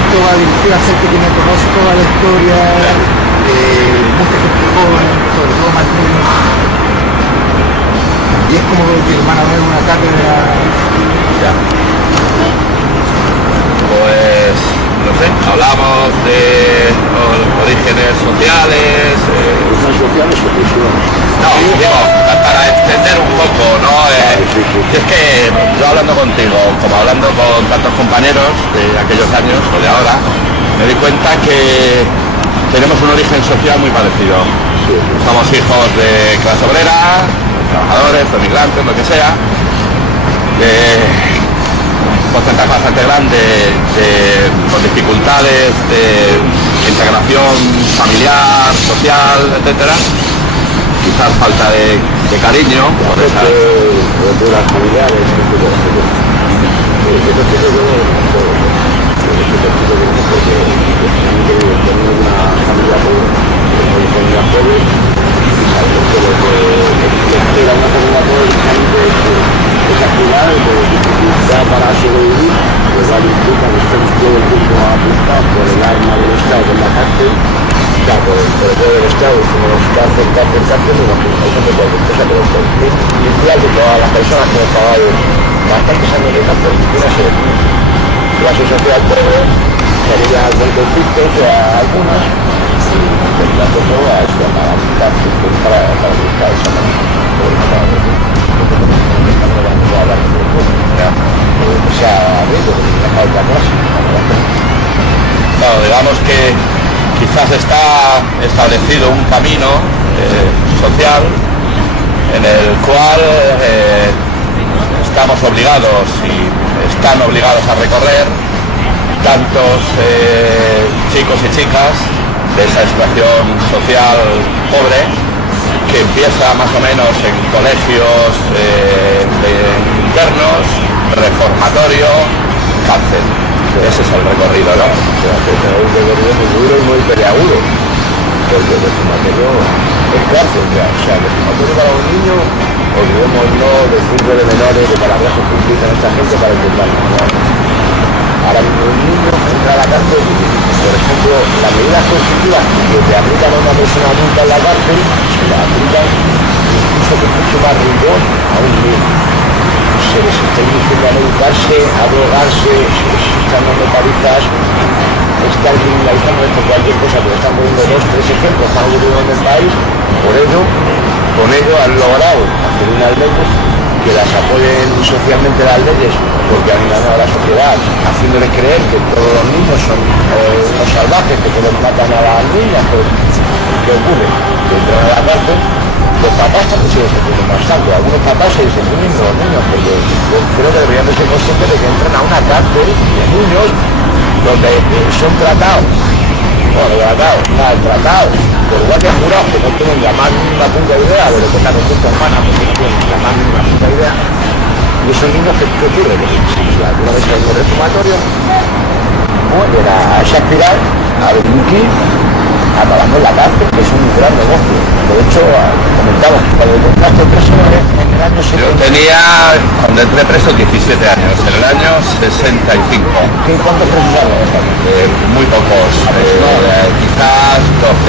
esto va dirigido a gente que no conoce toda la historia, mucha gente joven, sobre todo más niños. Y es como que van a ver una cátedra. Ya. Pues, no sé, hablamos de los orígenes sociales. ¿Orígenes sociales o culturales? No, digo, para extender un poco, ¿no? Y es que yo hablando contigo, como hablando con tantos compañeros de aquellos años o de ahora, me di cuenta que tenemos un origen social muy parecido. Sí. Somos hijos de clase obrera, trabajadores, migrantes, lo que sea, un porcentaje bastante grande con dificultades de integración familiar, social, etcétera. Quizás falta de cariño por esas... de las familiares, para sobrevivir, pues la implica que estemos todo el tiempo apuntados por el arma del Estado en la cárcel, por el poder del Estado, como nos está acercando, y nos dicen de cualquier cosa, pero es inicial de todas las personas que hemos pagado bastantes años de cárcel, una serie de clase social pobre, salida del conflicto, o sea, algunas, y el plato todo a eso, para cárcel, para buscar esa manera. Claro, digamos que quizás está establecido un camino social en el cual estamos obligados y están obligados a recorrer tantos chicos y chicas de esa situación social pobre, que empieza más o menos en colegios internos, reformatorio, cárcel. Ese es el recorrido, ¿no? Es un recorrido muy duro y muy peleagudo, porque el reformatorio es cárcel ya. O sea, el reformatorio para un niño, olvidémonos del círculo de menores, de palabrazos que utilizan esta gente para intentarlo, ¿no? Ahora un niño entra a la cárcel y, por ejemplo, las medidas coercitivas que te aplican a una persona adulta en la cárcel, se la aplican incluso con mucho más rigor a un niño. Se les está induciendo a no educarse, a drogarse, se están dando palizas, están criminalizando esto, cualquier cosa, pero están poniendo 2 o 3 ejemplos que han ocurrido en el país. Por ello, con ello han logrado hacer unas leyes que las apoyen socialmente las leyes, porque han engañado a la sociedad, haciéndoles creer que todos los niños son unos salvajes, que todos matan a las niñas. Pues, ¿qué ocurre? Que entran a la cárcel, los papás también se desempeñan bastante, algunos papás se desempeñan de los niños, porque yo creo que deberían de ser conscientes de que entran a una cárcel de niños donde son tratados, maltratados por guardias jurados que no tienen la más mínima puta idea de lo que es la conducta humana, porque no tienen la más mínima puta idea. Y esos niños, ¿qué ocurre? Que si alguna vez hay un reformatorio, vuelven a esa espiral, a delinquir, acabando en la cárcel, que es un gran negocio. De hecho, comentaba que cuando yo entraste preso en el año 70... Yo tenía, cuando entré preso, 17 años, en el año 65. ¿Cuántos presos había? Muy pocos, quizás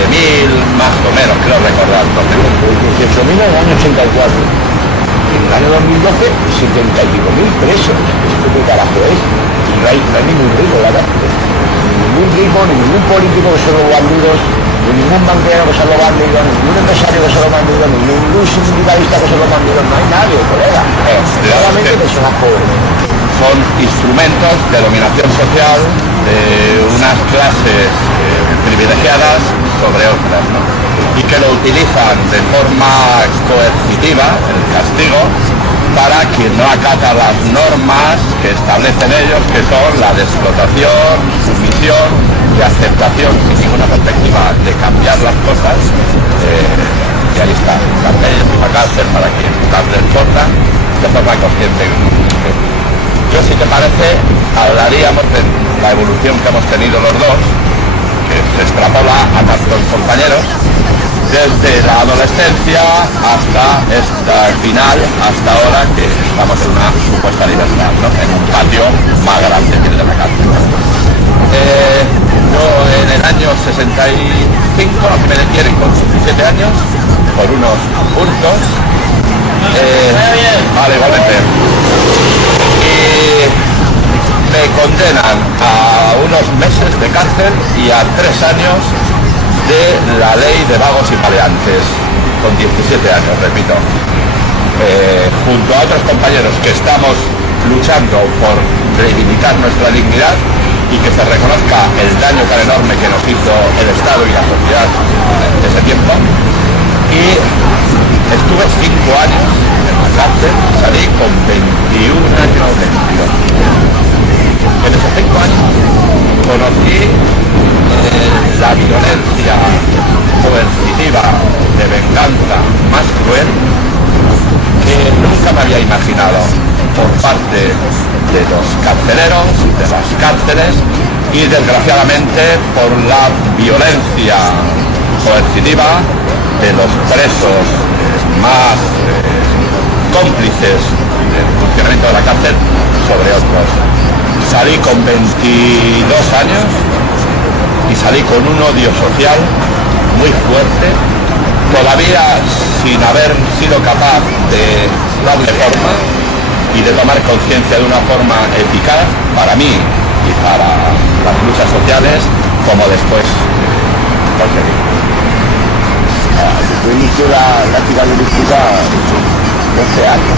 12.000, más o menos, creo recordar, 12.000. 18.000 en el año 84. Y en el año 2012, 70 y pico mil presos. ¿Esto qué carajo es? Y no hay ningún rico en la cárcel. Ningún rico, ni ningún político que son los bandidos, ni ningún banquero que son los bandidos, ni ningún empresario que son los bandidos, ni ningún sindicalista que son los bandidos. No hay nadie, colega. Solamente personas pobres. Son instrumentos de dominación social de unas clases privilegiadas sobre otras, ¿no? Y que lo utilizan de forma coercitiva, el castigo, para quien no acata las normas que establecen ellos, que son la de explotación, sumisión, de aceptación, sin ninguna perspectiva de cambiar las cosas. Y ahí está, las leyes y la cárcel para quien las importa, de forma consciente. Yo, si te parece, hablaríamos de la evolución que hemos tenido los dos, que se extrapola a tantos compañeros, desde la adolescencia hasta esta final, hasta ahora que estamos en una supuesta libertad, ¿no? En un patio más grande que el de la cárcel. Yo en el año 65 me detienen con 17 años por unos hurtos. Vale, igualmente. Y me condenan a unos meses de cárcel y a 3 años de la ley de vagos y maleantes, con 17 años, repito. Junto a otros compañeros que estamos luchando por reivindicar nuestra dignidad y que se reconozca el daño tan enorme que nos hizo el Estado y la sociedad en ese tiempo. Y estuve 5 años en la cárcel, salí con 21 años de vida. En esos 5 años conocí la violencia coercitiva de venganza más cruel que nunca me había imaginado por parte de los carceleros, de las cárceles y desgraciadamente por la violencia coercitiva de los presos más cómplices del funcionamiento de la cárcel sobre otros. Salí con 22 años y salí con un odio social muy fuerte, todavía sin haber sido capaz de darle forma y de tomar conciencia de una forma eficaz para mí y para las luchas sociales, como después conseguí. Tu inicio la actividad política 12 años,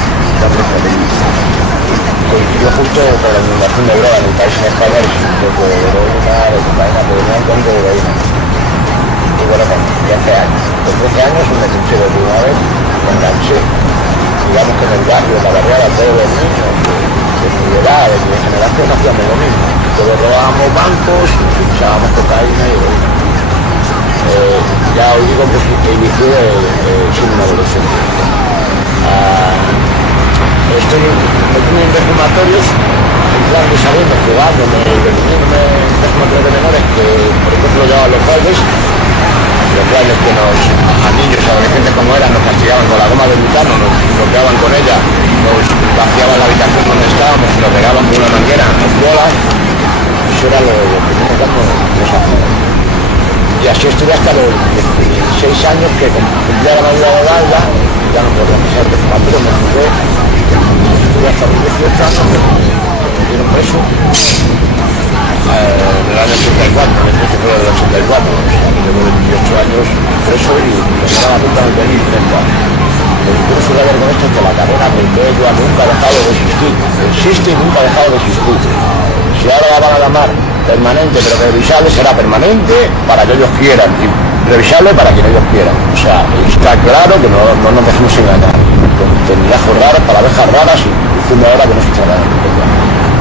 coincidió justo con la inundación de droga en el país en España, de heroína, de cocaína, pero no encuentro de heroína. Y bueno, con 12 años. Con 12 años me escuché de una vez, me enganché. Digamos que en el barrio, en la barriada, todos los niños de mi edad, de mi generación, hacíamos lo mismo. Todos robábamos bancos y usábamos cocaína y heroína. Ya os digo que inicié siendo un adolescente. Estoy metiendo en reformatorios, entrando, saliendo, jugándome, divirtiéndome en reformatorios de menores que, por ejemplo, llevaban los bailes que a niños y adolescentes como eran, nos castigaban con la goma de butano, nos bloqueaban con ella, nos vaciaban la habitación donde estábamos y nos regaban con una manguera, nos bolas. Eso era lo que nos hacían. Y así estuve hasta los 16 años que cumplía la mayoría de edad, ya no podía pasar de pero me fijé, estuve hasta los 18 años, me dieron preso en el año 84, el 13 de febrero del 84, o sea, que llevo 28 años preso y me quedaba junto al 2030. El curso de haber con esto es que la carrera perpetua nunca ha dejado de existir, existe y nunca ha dejado de existir. Si ahora la van a llamar permanente pero revisable, será permanente para que ellos quieran y revisable para quien ellos quieran. O sea, está claro que no nos dejemos engañar con tendrazos raros, palabrejas raras y diciendo ahora que no se echará nada.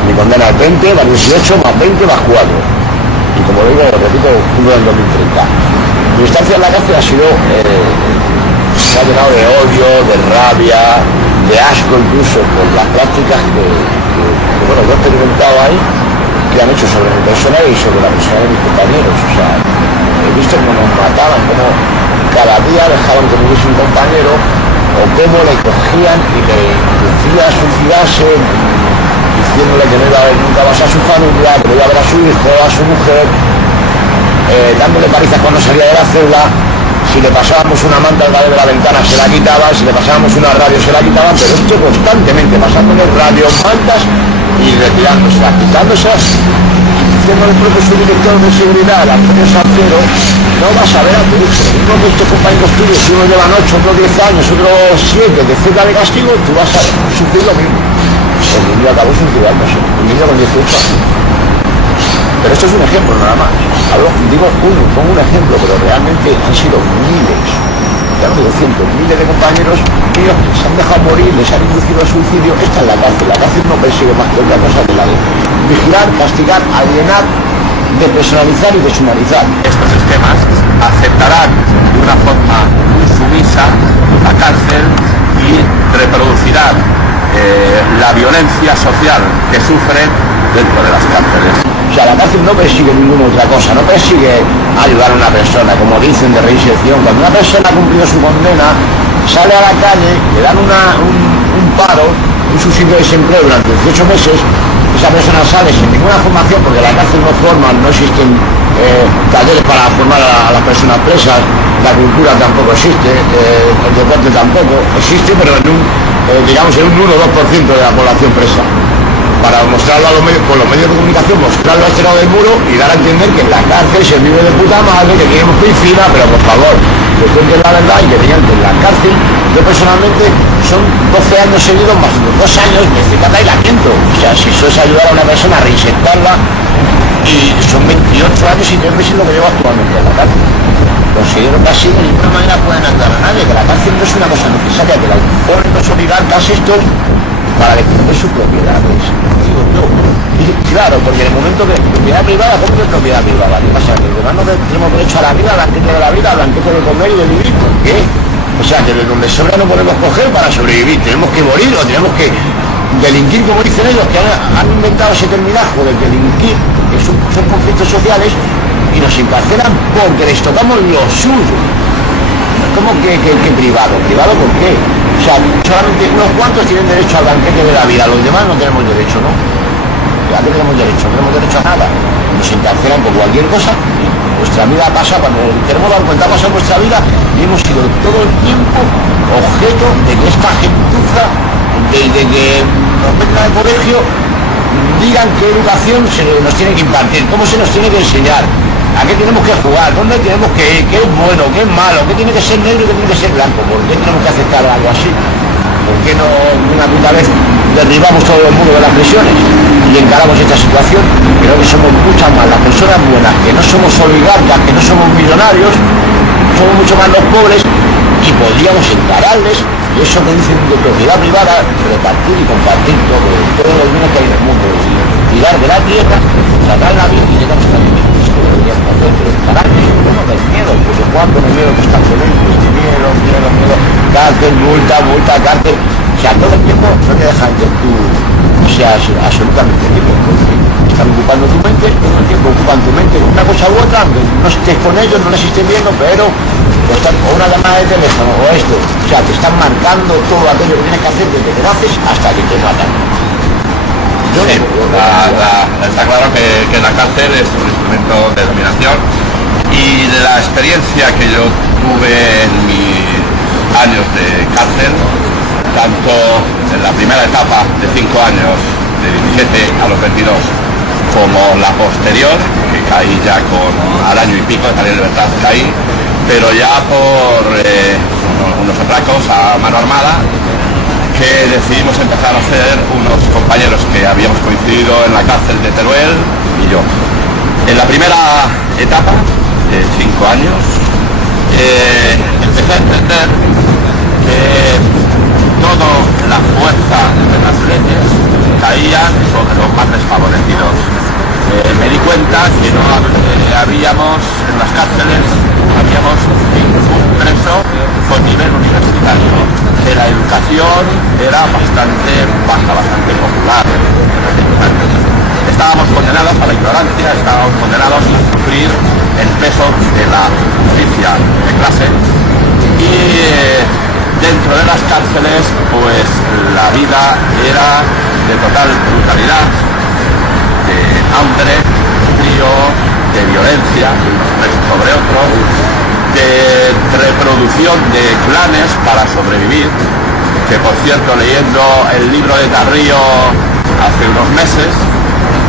Mi condena es 20 más 18 más 20 más 4 y como digo, repito, uno del 2030. Mi estancia en la cárcel ha sido se ha llenado de odio, de rabia, de asco incluso por las prácticas que bueno, yo he experimentado ahí, que han hecho sobre mi persona y sobre la persona de mis compañeros. O sea, he visto cómo nos mataban, cómo cada día dejaban que muriese un compañero o cómo le cogían y le inducían a suicidarse, diciéndole que no iba a ver nunca más a su familia, que no iba a ver a su hijo, a su mujer, dándole palizas cuando salía de la celda. Si le pasábamos una manta al lado de la ventana se la quitaban, si le pasábamos una radio se la quitaban, pero esto constantemente, pasándole radios, mantas y retirándoselas, quitándoselas, diciendo el propio subdirector de seguridad, Antonio Salcero, no vas a ver a tu hijo. Uno de estos compañeros tuyos, si uno llevan 8, otros 10 años, otros 7 de celda de castigo, tú vas a sufrir lo mismo. El niño acabó suicidándose, un niño con 18 años. Pero esto es un ejemplo nada más. Digo uno, pongo un ejemplo, pero realmente han sido miles, ya no digo cientos, miles de compañeros míos que se han dejado morir, les han inducido al suicidio. Esta es la cárcel. La cárcel no persigue más que otra cosa que la de vigilar, castigar, alienar, despersonalizar y deshumanizar. Estos esquemas aceptarán de una forma muy sumisa la cárcel y reproducirán la violencia social que sufren dentro de las cárceles. O sea, la cárcel no persigue ninguna otra cosa, no persigue ayudar a una persona, como dicen de reinserción. Cuando una persona ha cumplido su condena, sale a la calle, le dan un paro, un subsidio de desempleo durante 18 meses, esa persona sale sin ninguna formación, porque en la cárcel no forman, no existen talleres para formar a las personas presas, la cultura tampoco existe, el deporte tampoco existe, pero en un, digamos, en un 1 o 2% de la población presa. Para mostrarlo a los medios, con los medios de comunicación, mostrarlo a este lado del muro y dar a entender que en la cárcel se vive de puta madre, que tenemos piscina, pero por favor, que cuenten la verdad y que mediante la cárcel, yo personalmente son 12 años seguidos más 2 años de cicata y aislamiento. O sea, si eso es ayudar a una persona a reinsertarla, y son 28 años y 3 meses lo que llevo actualmente en la cárcel. Considero que así de ninguna manera pueden ayudar a nadie, que la cárcel no es una cosa necesaria, que la imponen los oligarcas estos para defender sus propiedades. Digo yo. Y claro, porque en el momento que propiedad privada, ¿cómo que propiedad privada? ¿Qué pasa? Que los demás no tenemos derecho a la vida, al banquete de la vida, al banquete de comer y de vivir. ¿Por qué? O sea, que de donde sobra no podemos coger para sobrevivir. Tenemos que morir o tenemos que delinquir, como dicen ellos, que han inventado ese terminajo de delinquir, que son conflictos sociales, y nos encarcelan porque les tocamos lo suyo. ¿Cómo que privado? ¿Privado por qué? O sea, solamente unos cuantos tienen derecho al banquete de la vida, los demás no tenemos derecho, ¿no? ¿A qué tenemos derecho? No tenemos derecho a nada. Nos encarcelan por cualquier cosa. Nuestra vida pasa, cuando queremos dar cuenta, pasa nuestra vida y hemos sido todo el tiempo objeto de que esta gentuza, de que nos vengan al colegio, digan qué educación se nos tiene que impartir, cómo se nos tiene que enseñar, a qué tenemos que jugar, dónde tenemos que ir, qué es bueno, qué es malo, qué tiene que ser negro y qué tiene que ser blanco. ¿Por qué tenemos que aceptar algo así? ¿Por qué no una puta vez derribamos todo el muro de las prisiones y encaramos esta situación? Creo que somos muchas más las personas buenas, que no somos oligarcas, que no somos millonarios, somos mucho más los pobres, y podríamos encararles, y eso que dicen de propiedad privada, repartir y compartir todos los bienes que hay en el mundo, y tirar de la tierra, tratarla bien y llegar hasta el miedo. Pero encararles no del miedo, porque cuando el miedo que está con él, miedo, cárcel, multa, cárcel. O sea, todo el tiempo no te dejan que tú seas absolutamente libre, porque están ocupando tu mente, todo el tiempo ocupan tu mente con una cosa u otra, aunque no estés con ellos, no les estés viendo, pero o una llamada de teléfono o esto, o sea, te están marcando todo aquello que tienes que hacer desde que naces hasta que te matan. Sí, está claro que la cárcel es un instrumento de dominación, y de la experiencia que yo tuve en mis años de cárcel, tanto en la primera etapa de 5 años, de 17 a los 22, como la posterior, que caí ya al año y pico de salir de libertad, caí, pero ya por unos atracos a mano armada, que decidimos empezar a hacer unos compañeros que habíamos coincidido en la cárcel de Teruel y yo. En la primera etapa, de 5 años, empecé a entender que toda la fuerza de las leyes caían sobre los más desfavorecidos. Me di cuenta que no habíamos en las cárceles, habíamos ningún preso con nivel universitario, que la educación era bastante baja, bastante popular. Estábamos condenados a la ignorancia, estábamos condenados a sufrir el peso de la justicia de clase, y dentro de las cárceles pues la vida era de total brutalidad, de hambre, frío, de violencia sobre otros, de reproducción de clanes para sobrevivir, que por cierto, leyendo el libro de Carrillo hace unos meses,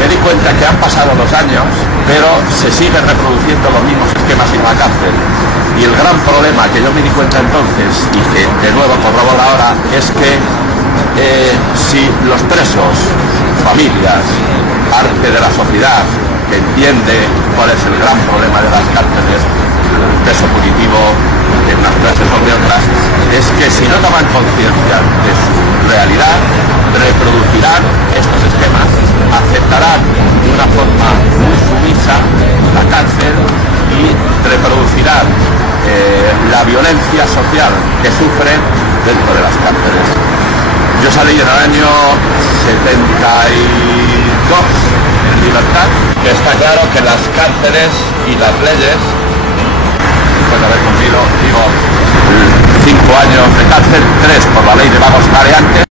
me di cuenta que han pasado los años, pero se siguen reproduciendo los mismos esquemas en la cárcel. Y el gran problema que yo me di cuenta entonces, y que de nuevo corroboro ahora, es que si los presos, familias, parte de la sociedad que entiende cuál es el gran problema de las cárceles, el peso punitivo de unas clases o de otras, es que si no toman conciencia de su realidad, reproducirán estos esquemas, aceptarán de una forma muy sumisa la cárcel y reproducirán la violencia social que sufren dentro de las cárceles. Yo salí en el año 72 en libertad, que está claro que las cárceles y las leyes, después de haber cumplido, 5 años de cárcel, 3 por la ley de vagos mareantes,